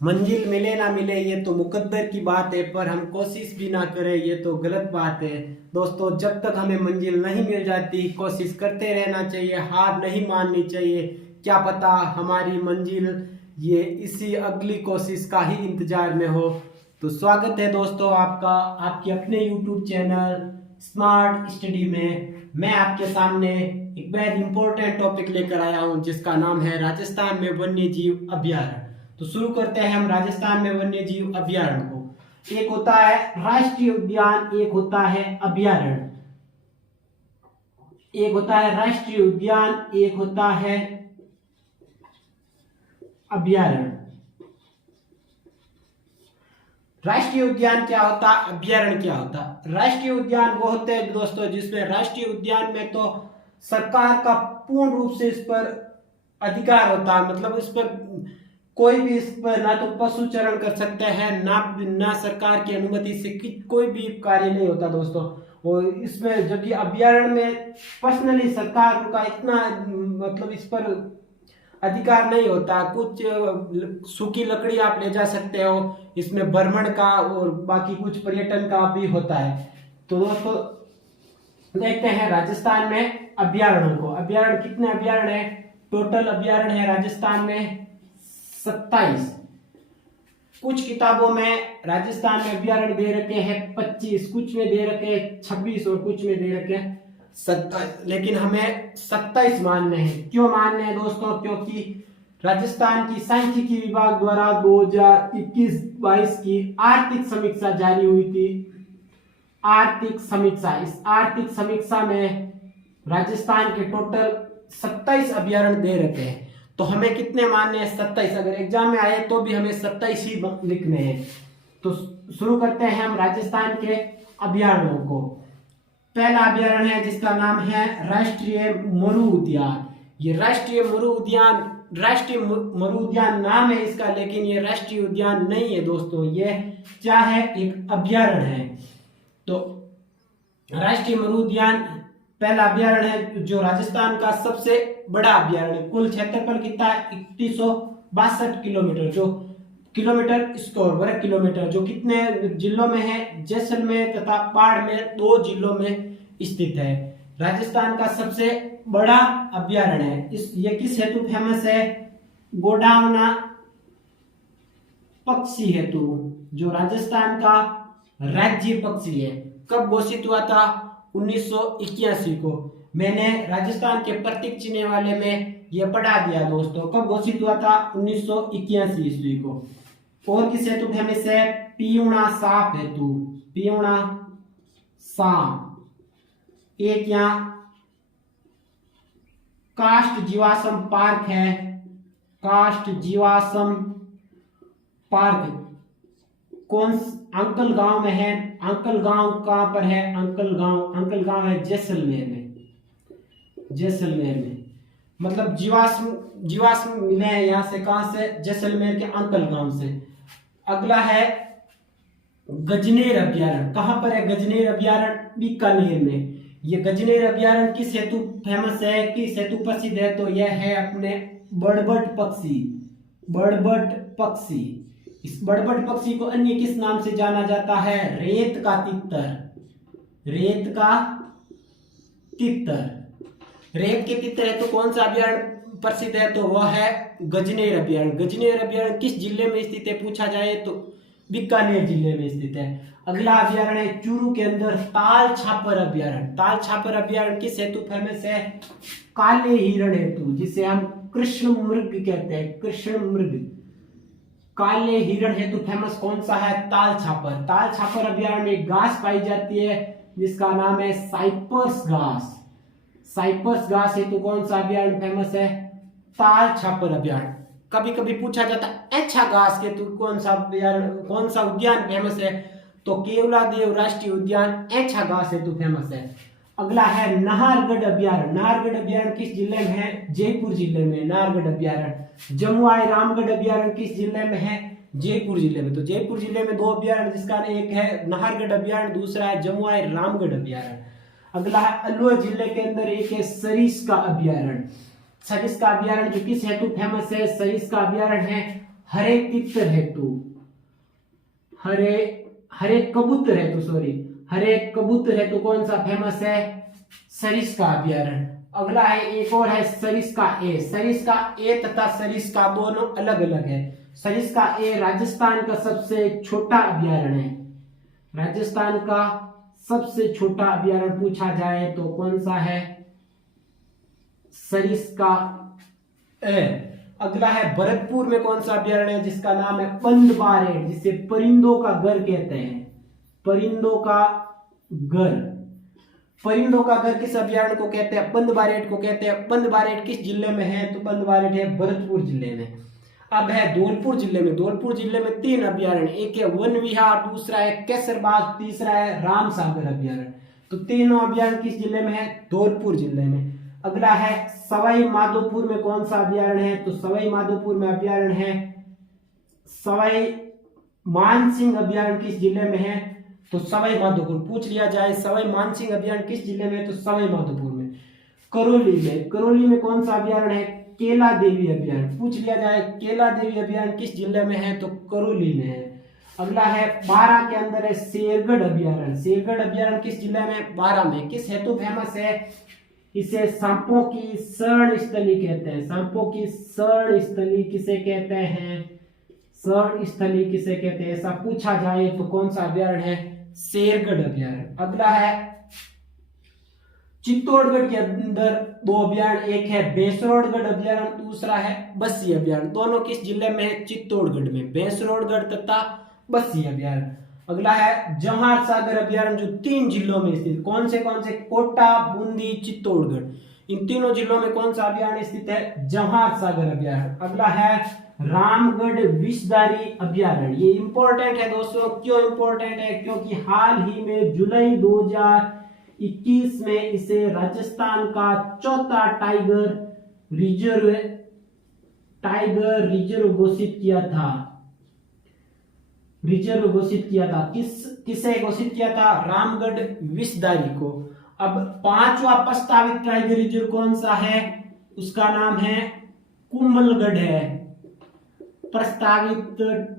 मंजिल मिले ना मिले ये तो मुकद्दर की बात है, पर हम कोशिश भी ना करें ये तो गलत बात है। दोस्तों, जब तक हमें मंजिल नहीं मिल जाती कोशिश करते रहना चाहिए, हार नहीं माननी चाहिए। क्या पता हमारी मंजिल ये इसी अगली कोशिश का ही इंतजार में हो। तो स्वागत है दोस्तों आपका आपके अपने YouTube चैनल स्मार्ट स्टडी में। मैं आपके सामने एक बेहद इंपॉर्टेंट टॉपिक लेकर आया हूं जिसका नाम है राजस्थान में वन्य जीव अभ्यारण्य। तो शुरू करते हैं हम राजस्थान में वन्य जीव अभ्यारण्य को। एक होता है राष्ट्रीय उद्यान, एक होता है अभ्यारण्य। एक होता है राष्ट्रीय उद्यान, एक होता है अभ्यारण्य। राष्ट्रीय उद्यान क्या होता, अभ्यारण्य क्या होता? राष्ट्रीय उद्यान वो होते हैं दोस्तों जिसमें राष्ट्रीय उद्यान में तो सरकार का पूर्ण रूप से इस पर अधिकार होता है, मतलब इस पर कोई भी इस पर ना तो पशु चरण कर सकते हैं ना सरकार की अनुमति से कोई भी कार्य नहीं होता दोस्तों। और इसमें जबकि अभ्यारण्य में पर्सनली सरकार का इतना मतलब इस पर अधिकार नहीं होता। कुछ सूखी लकड़ी आप ले जा सकते हो, इसमें भ्रमण का और बाकी कुछ पर्यटन का भी होता है। तो दोस्तों देखते हैं राजस्थान में अभ्यारण्यों को। अभ्यारण्य कितने अभ्यारण्य है? टोटल अभ्यारण्य है राजस्थान में 27। कुछ किताबों में राजस्थान में अभ्यारण्य दे रखे हैं 25, कुछ में दे रखे हैं 26 और कुछ में दे रखे हैं 27, लेकिन हमें 27 मानने हैं। क्यों मानने हैं दोस्तों? क्योंकि राजस्थान की सांख्यिकी विभाग द्वारा 2021-22 की आर्थिक समीक्षा जारी हुई थी। आर्थिक समीक्षा, इस आर्थिक समीक्षा में राजस्थान के टोटल 27 अभ्यारण्य दे रखे हैं। तो हमें कितने मानने हैं? 27। अगर एग्जाम में आए तो भी हमें 27 ही लिखने हैं। तो शुरू करते हैं हम राजस्थान के अभ्यारण्यों को। पहला अभ्यारण्य है जिसका नाम है राष्ट्रीय मरु उद्यान। ये राष्ट्रीय मरु उद्यान नाम है इसका, लेकिन ये राष्ट्रीय उद्यान नहीं है दोस्तों, ये क्या है? एक अभ्यारण्य है। तो राष्ट्रीय मरु उद्यान पहला अभ्यारण्य है जो राजस्थान का सबसे बड़ा अभ्यारण्य। कुल क्षेत्रफल कितना है? 3162 किलोमीटर, जो किलोमीटर स्क्वायर वर्ग किलोमीटर, जो कितने जिलों में है? जैसलमेर तथा बाड़मेर 2 जिलों में स्थित है। राजस्थान का सबसे बड़ा अभ्यारण्य है। ये किस हेतु फेमस है? गोंडवाना पक्षी हेतु, जो राजस्थान का राज्य पक्षी है। कब घोषित हुआ था? 1981 को। मैंने राजस्थान के प्रतीक चिन्ह वाले में यह पढ़ा दिया दोस्तों। कब घोषित हुआ था? 1981 ईस्वी को। और किस हेतु फेमस है? पीऊणा सांप हेतु। पीऊणा सांप। एक यहाँ काष्ठ जीवाश्म पार्क है। काष्ठ जीवाश्म पार्क कौन? अंकल गांव में है। अंकल गांव कहां पर है? अंकल गांव है जैसलमेर में। जैसलमेर में मतलब जीवाश्म मिले हैं यहाँ से। कहां से? जैसलमेर के अंकल गांव से। अगला है गजनेर अभ्यारण्य। कहां पर है गजनेर अभ्यारण्य? बीकानेर में। ये गजनेर अभ्यारण्य किस हेतु फेमस है, किस हेतु प्रसिद्ध है? तो यह है अपने बड़बड़ पक्षी। बड़बड़ पक्षी। इस बड़बड़ पक्षी को अन्य किस नाम से जाना जाता है? रेत का तितर। रेत का तितर। रेत के तितर है तो कौन सा अभ्यारण्य प्रसिद्ध है? तो वह है गजनेर अभ्यारण्य। गजनेर अभ्यारण्य किस जिले में स्थित है पूछा जाए तो बीकानेर जिले में स्थित है। अगला अभ्यारण्य है चूरू के अंदर ताल छापर अभ्यारण्य। ताल छापर अभ्यारण्य किस हेतु फेमस है? काले हिरण हेतु, जिसे हम कृष्ण मृग कहते हैं। कृष्ण मृग, काले हिरण हेतु फेमस कौन सा है? ताल छापर। ताल छापर अभ्यारण्य में घास पाई जाती है जिसका नाम है साइपर्स घास। साइपर्स घास हेतु कौन सा अभ्यारण्य फेमस है? ताल छापर अभ्यारण्य। कभी कभी पूछा जाता है अच्छा घास हेतु कौन सा अभ्यारण्य, कौन सा उद्यान फेमस है? तो केवलादेव राष्ट्रीय उद्यान ऐच्छा घास हेतु फेमस है। अगला है नाहरगढ़ अभ्यारण्य। नाहरगढ़ अभ्यारण्य किस जिले में है? जयपुर जिले में नाहरगढ़ अभ्यारण्य। जमुआई रामगढ़ अभ्यारण्य किस जिले में है? जयपुर जिले में। तो जयपुर जिले में 2 अभ्यारण्य, जिसका एक है नाहरगढ़ अभ्यारण्य, दूसरा है जमुआई रामगढ़ अभ्यारण्य। अगला है अलवर जिले के अंदर एक है सरिस्का अभ्यारण्य। सरिस्का अभ्यारण्य जो किस हेतु फेमस है? सरिस्का अभ्यारण्य है हरे तितर हेतु, हरे कबूतर हेतु, सॉरी, हरे कबूतर हेतु कौन सा फेमस है? सरिस्का अभ्यारण्य। अगला है, एक और है सरिस्का ए। सरिस्का ए तथा सरिस्का दोनों अलग अलग है। सरिस्का ए राजस्थान का सबसे छोटा अभ्यारण्य है। राजस्थान का सबसे छोटा अभ्यारण्य पूछा जाए तो कौन सा है? सरिस्का ए। अगला है, भरतपुर में कौन सा अभ्यारण्य है जिसका नाम है बंदबारेट, जिसे परिंदों का घर कहते हैं। परिंदों का घर, परिंदों का घर किस अभ्यारण्य को कहते हैं? बंदबारेट को कहते हैं। बंदबारेट किस जिले में है? तो बंदबारेट है भरतपुर जिले में। अब है धौलपुर जिले में। धौलपुर जिले में 3 अभ्यारण्य, एक है वन विहार, दूसरा है केसरबाग, तीसरा है रामसागर अभ्यारण्य। तो तीनों अभ्यारण्य किस जिले में है? धौलपुर जिले में। अगला है, सवाई माधोपुर में कौन सा अभ्यारण्य है? तो सवाई माधोपुर में अभ्यारण्य है सवाई मानसिंह अभ्यारण्य किस जिले में है? तो सवाई माधोपुर। पूछ लिया जाए सवाई मानसिंह अभ्यारण्य किस जिले में है? तो सवाई माधोपुर में। करौली में, करौली में कौन सा अभ्यारण्य है? केला देवी अभ्यारण्य। पूछ लिया जाए केला देवी अभ्यारण्य किस जिले में है? तो करौली में है। अगला है, बारां के अंदर है शेरगढ़ अभ्यारण्य। शेरगढ़ अभ्यारण्य किस जिले में? बारां में। किस हेतु फेमस है? इसे सांपों की शरण स्थली कहते हैं। सांपों की शरण स्थली किसे कहते हैं? शरण स्थली किसे कहते हैं, ऐसा पूछा जाए तो कौन सा अभ्यारण्य है? शेरगढ़ अभ्यारण्य। अगला है, चित्तौड़गढ़ के अंदर 2 अभ्यारण्य, एक है बेसरोडगढ़ अभ्यारण्य, दूसरा है बस्सी अभ्यारण्य। दोनों किस जिले में है? चित्तौड़गढ़ में। बेसरोडगढ़ तथा बस्सी अभ्यारण्य। अगला है, जवाहर सागर अभ्यारण्य, जो 3 जिलों में स्थित। कौन से? कोटा, बूंदी, चित्तौड़गढ़। इन तीनों जिलों में कौन सा अभ्यारण्य स्थित है? जवाहर सागर अभ्यारण्य। अगला है, रामगढ़ विषधारी अभ्यारण्य। ये इंपॉर्टेंट है दोस्तों। क्यों इंपॉर्टेंट है? क्योंकि हाल ही में जुलाई 2021 में इसे राजस्थान का चौथा टाइगर रिजर्व घोषित किया था। किसे घोषित किया था? रामगढ़ विषधारी को। अब 5वां प्रस्तावित टाइगर रिजर्व कौन सा है? उसका नाम है कुंभलगढ़ है। प्रस्तावित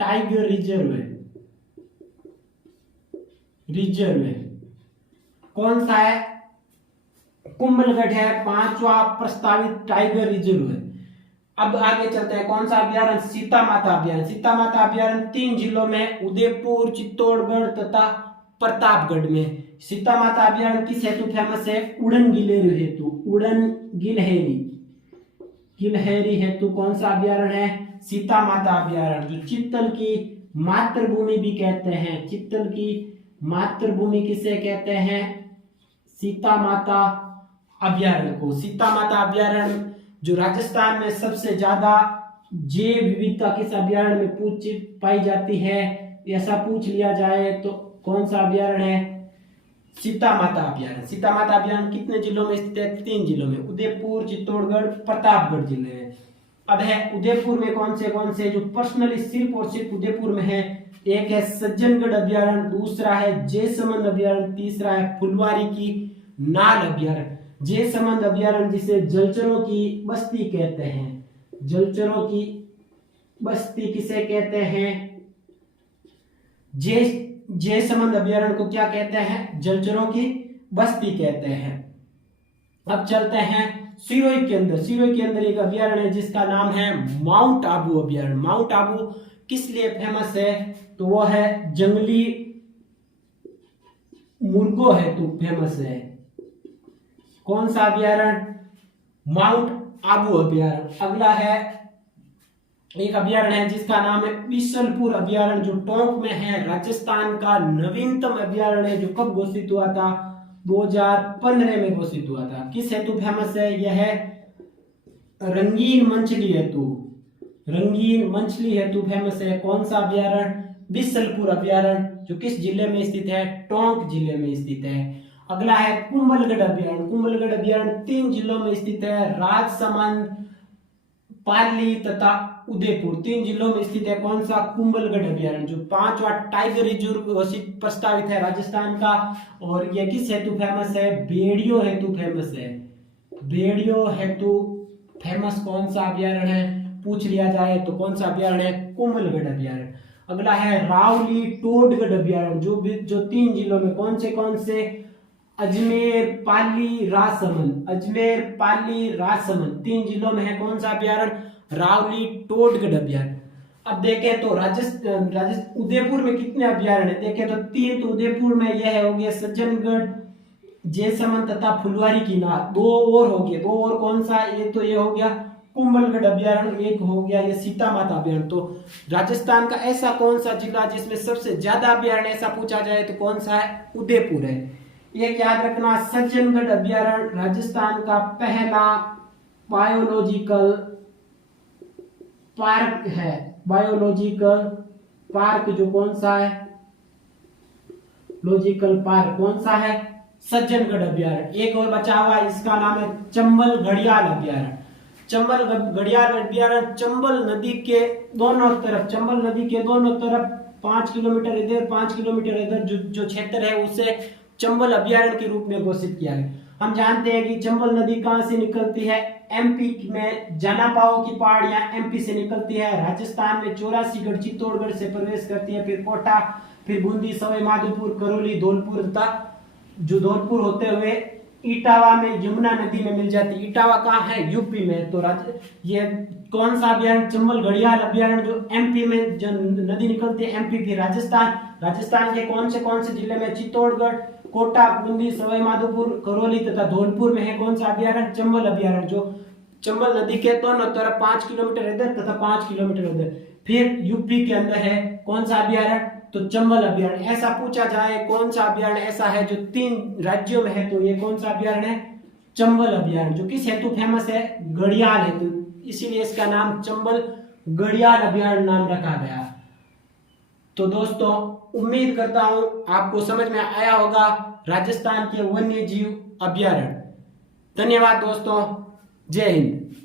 टाइगर रिजर्व है कौन सा है? कुंभलगढ़ है। 5वां प्रस्तावित टाइगर रिजर्व है। अब आगे चलते हैं, कौन सा अभ्यारण्य? सीता माता अभ्यारण्य। सीता माता अभ्यारण्य 3 जिलों में, उदयपुर, चित्तौड़गढ़ तथा प्रतापगढ़ में। सीता माता अभ्यारण्य किस हेतु फेमस है? उड़न गिलहरी हेतु। उड़न गिलहरी हेतु कौन सा अभ्यारण्य है? सीता माता अभ्यारण्य, जो चित्तल की मातृभूमि भी कहते हैं। चित्तल की मातृभूमि किसे कहते हैं? सीता माता अभ्यारण्य को। सीता माता अभ्यारण्य जो राजस्थान में सबसे ज्यादा जैव विविधता किस अभ्यारण्य में पाई जाती है, ऐसा पूछ लिया जाए तो कौन सा अभ्यारण्य है? सीता माता अभ्यारण्य। सीता माता अभ्यारण्य कितने जिलों में स्थित है? 3 जिलों में, उदयपुर, चित्तौड़गढ़, प्रतापगढ़ जिले में। अब है, उदयपुर में कौन से जो पर्सनली सिर्फ और सिर्फ उदयपुर में है? एक है सज्जनगढ़ अभ्यारण्य, दूसरा है जयसमंद अभ्यारण्य, तीसरा है फुलवारी की नाल अभ्यारण्य। जयसमंद अभ्यारण्य जिसे जलचरों की बस्ती कहते हैं। जलचरों की बस्ती किसे कहते हैं? जयसमंद अभ्यारण्य को क्या कहते हैं? जलचरों की बस्ती कहते हैं। अब चलते हैं सिरोही के अंदर। सिरोही के अंदर एक अभ्यारण्य है जिसका नाम है माउंट आबू अभ्यारण्य। माउंट आबू किस लिए फेमस है? तो वो है जंगली मुर्गों हेतु फेमस है। कौन सा अभ्यारण्य? माउंट आबू अभ्यारण्य। अगला है, एक अभ्यारण्य है जिसका नाम है बिशनपुर अभ्यारण्य, जो टोंक में है। राजस्थान का नवीनतम अभ्यारण्य है, जो कब घोषित हुआ था? 2015 में घोषित हुआ था। किस हेतु फेमस है? यह है रंगीन मछली हेतु। रंगीन मछली हेतु फेमस है। कौन सा अभ्यारण्य? बिशनपुर अभ्यारण्य, जो किस जिले में स्थित है? टोंक जिले में स्थित है। अगला है कुंभलगढ़ अभ्यारण्य। कुंभलगढ़ अभ्यारण्य 3 जिलों में स्थित है, राजसमंद, पाली तथा उदयपुर। 3 जिलों में स्थित है। कौन सा? कुंभलगढ़ अभ्यारण्य, जो 5वां टाइगर रिजर्व घोषित प्रस्तावित है राजस्थान का। और यह किस हेतु फेमस है? भेड़ियों हेतु फेमस है। भेड़ियों हेतु फेमस कौन सा अभ्यारण्य है? पूछ लिया जाए तो कौन सा अभ्यारण्य है? कुंभलगढ़ अभ्यारण्य। अगला है रावली टोडगढ़ अभ्यारण्य, जो 3 जिलों में कौन से? अजमेर, पाली, राजसमंद। अजमेर, पाली, राजसमंद 3 जिलों में है कौन सा अभ्यारण्य? रावली टोडगढ़ अभ्यारण्य। अब देखें तो राजस्थान उदयपुर में कितने अभ्यारण्य है? देखें तो 3, तो उदयपुर में यह हो गया सज्जनगढ़, जैसलमेर तथा फुलवारी की नार। 2 और हो गए, 2 और कौन सा? ये हो गया कुंभलगढ़ अभ्यारण्य, एक हो गया ये सीता माता अभ्यारण्य। तो राजस्थान का ऐसा कौन सा जिला जिसमें सबसे ज्यादा अभ्यारण्य ऐसा पूछा जाए तो कौन सा है? उदयपुर है। एक याद रखना, सज्जनगढ़ अभ्यारण्य राजस्थान का पहला बायोलॉजिकल पार्क है। बायोलॉजिकल पार्क जो कौन सा है? लॉजिकल पार्क कौन सा है? सज्जनगढ़ अभ्यारण्य। एक और बचा हुआ, इसका नाम है चंबल घड़ियाल अभ्यारण्य। चंबल घड़ियाल अभ्यारण्य चंबल नदी के दोनों तरफ 5 किलोमीटर इधर 5 किलोमीटर इधर जो क्षेत्र है उसे चंबल अभ्यारण्य के रूप में घोषित किया है। हम जानते हैं कि चंबल नदी कहां से निकलती है? एमपी में जनापाओ की पहाड़ियां एमपी से निकलती है, राजस्थान में 84गढ़ चित्तौड़गढ़ से प्रवेश करती है, फिर कोटा, फिर बूंदी, सवाई माधोपुर, करौली, धौलपुर तथा जो धौलपुर होते हुए इटावा में यमुना नदी में मिल जाती है। इटावा कहाँ है? यूपी में। तो ये कौन सा अभ्यारण्य? चंबल घड़ियाल अभ्यारण्य जो एमपी में जो नदी निकलती है एमपी। फिर राजस्थान के कौन से जिले में? चित्तौड़गढ़, कोटा, बूंदी, सवाई माधोपुर, करौली तथा धौलपुर में है कौन सा अभ्यारण्य? चंबल अभ्यारण्य जो चंबल नदी के दोनों तरफ 5 किलोमीटर इधर तथा 5 किलोमीटर उधर। फिर यूपी के अंदर है कौन सा अभ्यारण्य? तो चंबल अभ्यारण्य। ऐसा पूछा जाए कौन सा अभ्यारण्य ऐसा है जो 3 राज्यों में है तो ये कौन सा अभ्यारण्य है? चंबल अभ्यारण्य। जो किस हेतु फेमस है? घड़ियाल हेतु, इसीलिए इसका नाम चंबल घड़ियाल अभ्यारण्य नाम रखा गया। तो दोस्तों उम्मीद करता हूं आपको समझ में आया होगा राजस्थान के वन्य जीव अभ्यारण्य। धन्यवाद दोस्तों, जय हिंद।